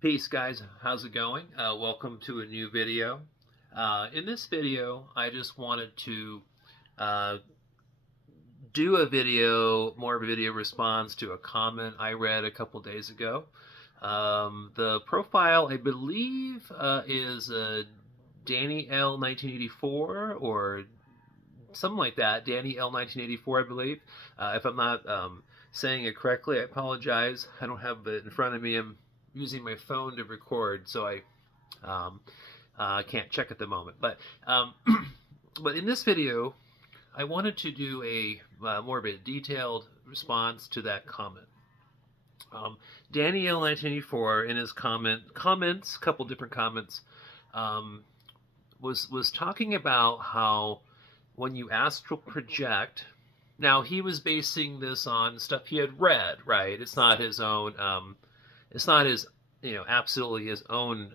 Peace, guys. How's it going? Welcome to a new video. In this video, I just wanted to uh, do a video, more of a video response to a comment I read a couple days ago. The profile, I believe, is Danny L 1984 or something like that. Danny L 1984, I believe. If I'm not saying it correctly, I apologize. I don't have it in front of me. I'm using my phone to record, so I um, can't check at the moment. Um, but in this video, I wanted to do a more of a detailed response to that comment. Daniel 1984 in his comments, couple different comments, um, was talking about how when you astral project. Now he was basing this on stuff he had read, right? It's not his own. It's not his, absolutely his own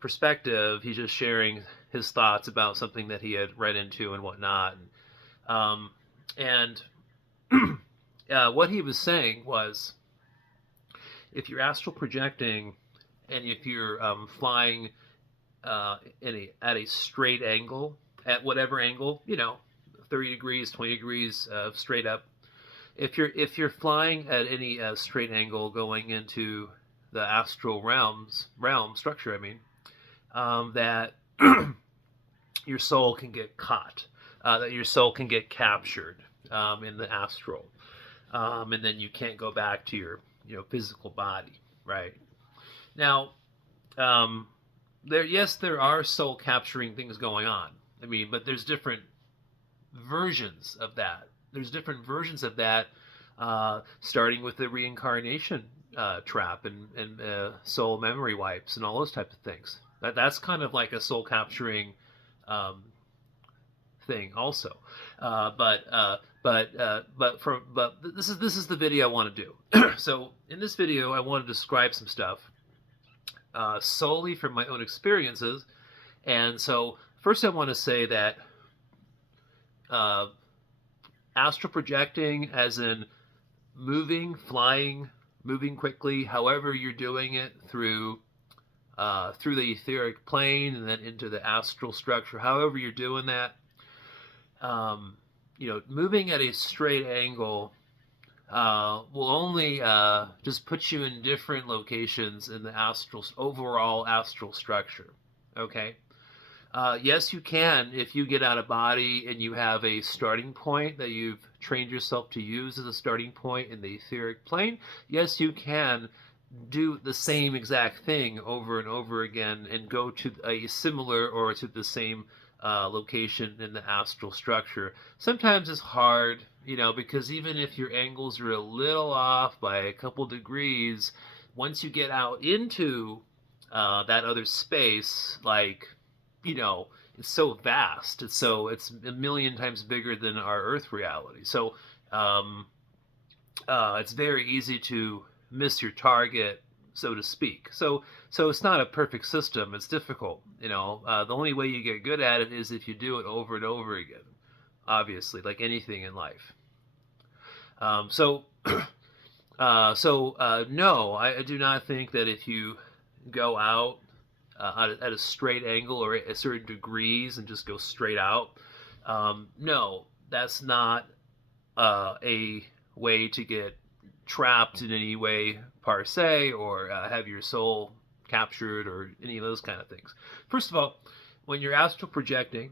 perspective. He's just sharing his thoughts about something that he had read into and whatnot. And what he was saying was, if you're astral projecting, and if you're flying at a straight angle, at whatever angle, 30 degrees, 20 degrees, straight up. If you're flying at any straight angle going into the astral realm structure, that your soul can get caught, that your soul can get captured in the astral, and then you can't go back to your physical body, right? Now, there are soul capturing things going on. But there's different versions of that. There's different versions of that, starting with the reincarnation trap and soul memory wipes and all those types of things. That's kind of like a soul capturing thing, also. But this is the video I want to do. So in this video, I want to describe some stuff solely from my own experiences, and so first I want to say that astral projecting, as in moving, flying, moving quickly, however you're doing it through the etheric plane and then into the astral structure, however you're doing that, moving at a straight angle will only just put you in different locations in the overall astral structure. Okay. Yes, you can, if you get out of body and you have a starting point that you've trained yourself to use as a starting point in the etheric plane. Yes, you can do the same exact thing over and over again and go to a similar or to the same location in the astral structure. Sometimes it's hard, because even if your angles are a little off by a couple degrees, once you get out into that other space, like, it's so vast. It's a million times bigger than our Earth reality. So it's very easy to miss your target, so to speak. So it's not a perfect system. It's difficult. The only way you get good at it is if you do it over and over again. Obviously, like anything in life. No, I do not think that if you go out at a straight angle or at certain degrees and just go straight out. No, that's not a way to get trapped in any way per se, or have your soul captured, or any of those kind of things. First of all, when you're astral projecting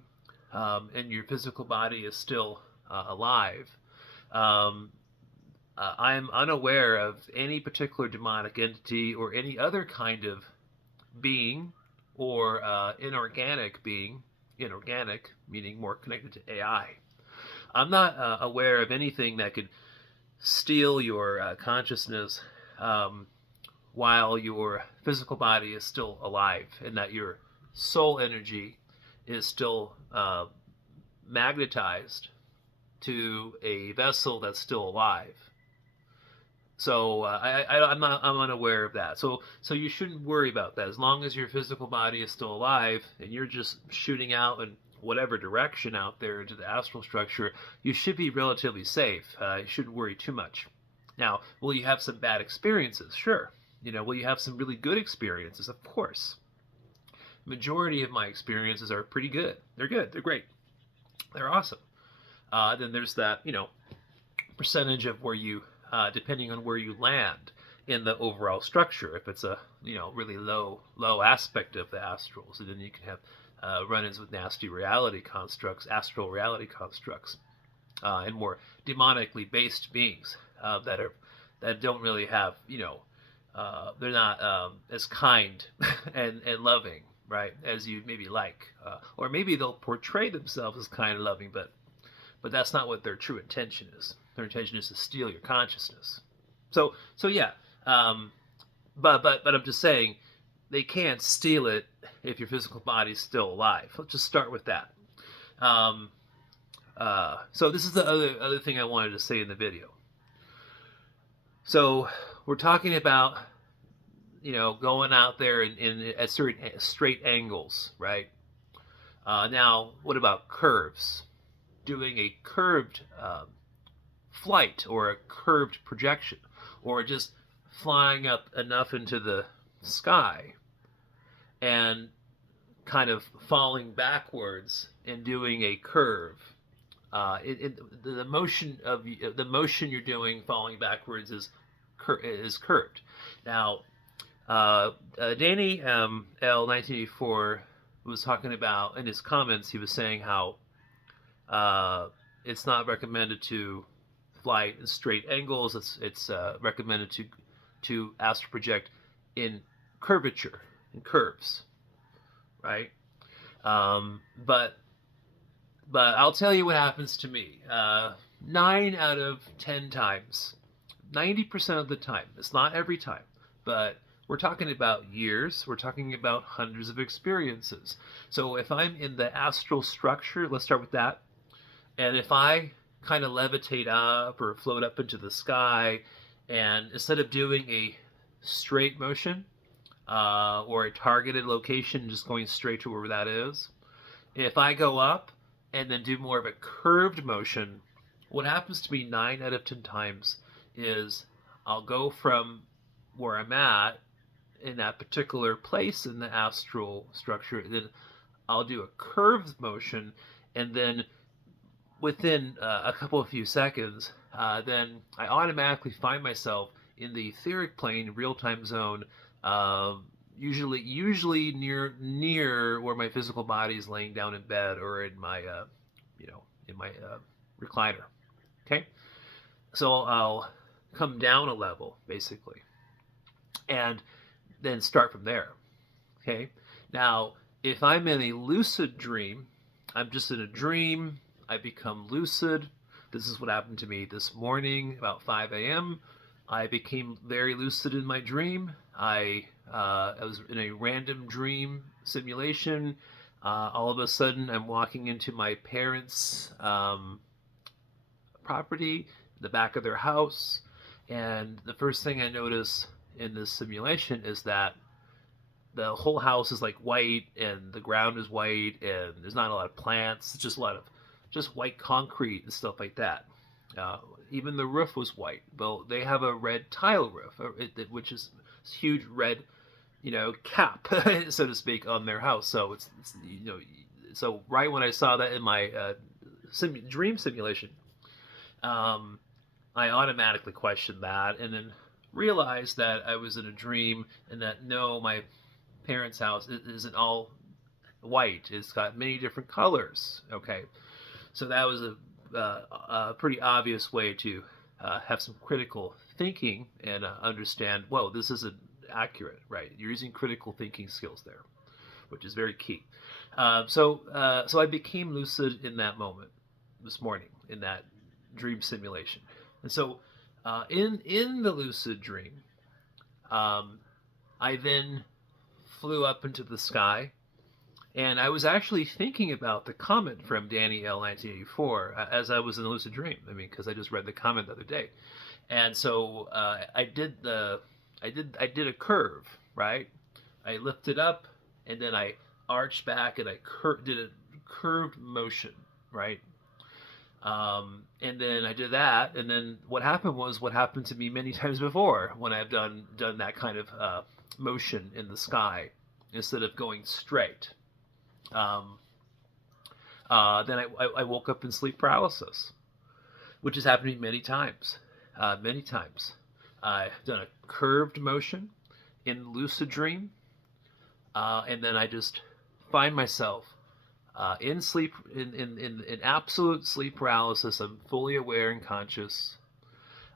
and your physical body is still alive, I am unaware of any particular demonic entity or any other kind of being or inorganic being, inorganic meaning more connected to AI. I'm not aware of anything that could steal your consciousness while your physical body is still alive, and that your soul energy is still magnetized to a vessel that's still alive. So I'm unaware of that. So you shouldn't worry about that. As long as your physical body is still alive and you're just shooting out in whatever direction out there into the astral structure, you should be relatively safe. You shouldn't worry too much. Now, will you have some bad experiences? Sure. Will you have some really good experiences? Of course. Majority of my experiences are pretty good. They're good. They're great. They're awesome. Then there's that, percentage of where you, depending on where you land in the overall structure. If it's a, really low aspect of the astral, so then you can have run-ins with nasty reality constructs, astral reality constructs, and more demonically based beings that don't really have, they're not as kind and loving, right, as you maybe like, or maybe they'll portray themselves as kind and loving, but that's not what their true intention is. Their intention is to steal your consciousness. So yeah, but I'm just saying they can't steal it if your physical body's still alive. Let's just start with that. So this is the other thing I wanted to say in the video. So we're talking about, going out there at certain straight angles, right? Now, what about curves? Doing a curved flight or a curved projection, or just flying up enough into the sky and kind of falling backwards and doing a curve. The motion you're doing falling backwards is curved. Now, Danny L 1984 was talking about, in his comments, he was saying how it's not recommended to fly in straight angles. It's recommended to astral project in curvature, in curves, right? But I'll tell you what happens to me. 9 out of 10 times, 90% of the time. It's not every time, but we're talking about years. We're talking about hundreds of experiences. So if I'm in the astral structure, let's start with that. And if I kind of levitate up or float up into the sky, and instead of doing a straight motion or a targeted location, just going straight to where that is, if I go up and then do more of a curved motion, what happens to me 9 out of 10 times is I'll go from where I'm at in that particular place in the astral structure, then I'll do a curved motion, and then within a couple of few seconds, then I automatically find myself in the etheric plane, real-time zone, usually near where my physical body is laying down in bed or in my recliner. Okay, so I'll come down a level basically, and then start from there. Okay, now if I'm in a lucid dream, I'm just in a dream, I become lucid. This is what happened to me this morning about 5 a.m. I became very lucid in my dream. I was in a random dream simulation. All of a sudden, I'm walking into my parents' property, the back of their house, and the first thing I notice in this simulation is that the whole house is like white, and the ground is white, and there's not a lot of plants. It's just a lot of just white concrete and stuff like that. Even the roof was white. Well, they have a red tile roof, which is huge red, cap, so to speak, on their house. So it's so right when I saw that in my dream simulation, I automatically questioned that, and then realized that I was in a dream, and that no, my parents' house isn't all white. It's got many different colors. Okay, so that was a pretty obvious way to have some critical thinking and understand, whoa, this isn't accurate, right? You're using critical thinking skills there, which is very key. So I became lucid in that moment this morning in that dream simulation. And so in the lucid dream, I then flew up into the sky, and I was actually thinking about the comment from Danny L 1984 as I was in the lucid dream. I mean, because I just read the comment the other day, and so I did a curve, right? I lifted up, and then I arched back, and I did a curved motion, right? And then I did that, and then what happened was what happened to me many times before when I've done that kind of motion in the sky instead of going straight. Um, then I woke up in sleep paralysis, which has happened to me many times. Many times. I've done a curved motion in lucid dream, and then I just find myself in sleep, in absolute sleep paralysis. I'm fully aware and conscious,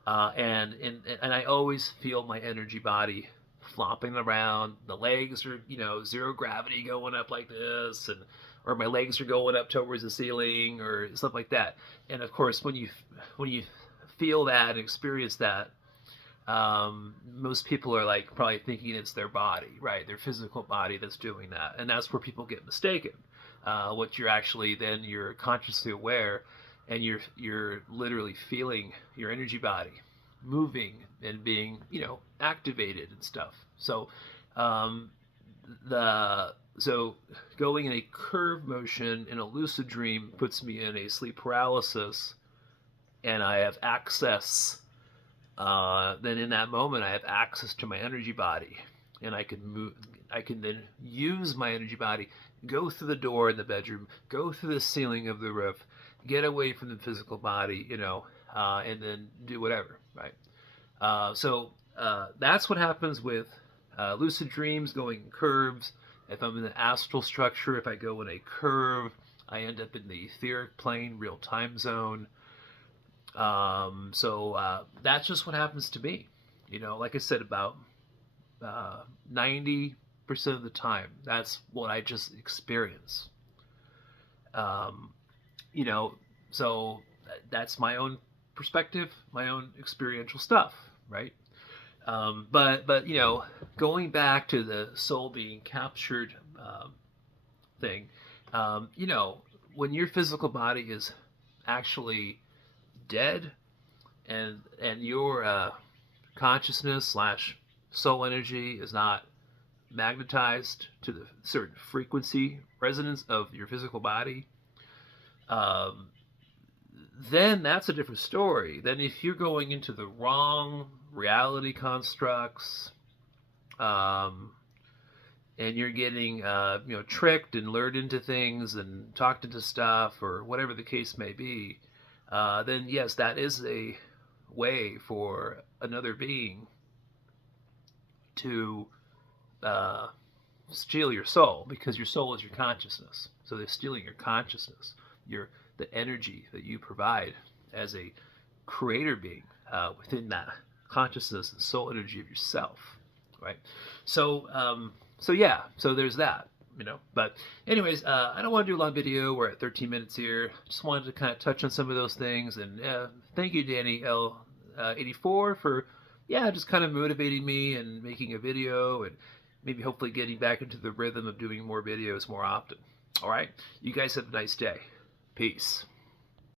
and I always feel my energy body flopping around. The legs are, zero gravity going up like this, and or my legs are going up towards the ceiling or stuff like that. And of course, when you feel that and experience that, most people are like probably thinking it's their body, right? Their physical body that's doing that, and that's where people get mistaken. What you're actually then you're consciously aware, and you're literally feeling your energy body moving and being activated and stuff. So the so going in a curve motion in a lucid dream puts me in a sleep paralysis, and I have access. Then in that moment, I have access to my energy body, and I can move. I can then use my energy body, go through the door in the bedroom, go through the ceiling of the roof, get away from the physical body, and then do whatever, right? So that's what happens with lucid dreams going in curves. If I'm in the astral structure, if I go in a curve, I end up in the etheric plane, real time zone. So that's just what happens to me. Like I said, about 90% of the time, that's what I just experience. Um, you know, so that's my own perspective, my own experiential stuff, right? But going back to the soul being captured thing, when your physical body is actually dead, and your consciousness slash soul energy is not magnetized to the certain frequency resonance of your physical body, um, then that's a different story. Then if you're going into the wrong reality constructs, um, and you're getting tricked and lured into things and talked into stuff or whatever the case may be, then yes, that is a way for another being to steal your soul, because your soul is your consciousness. So they're stealing your consciousness, the energy that you provide as a creator being within that consciousness and soul energy of yourself, right? So yeah, so there's that. But anyways, I don't want to do a long video. We're at 13 minutes here. Just wanted to kind of touch on some of those things, and thank you, Danny L84, for just kind of motivating me and making a video, and maybe hopefully getting back into the rhythm of doing more videos more often. All right, you guys have a nice day. Peace.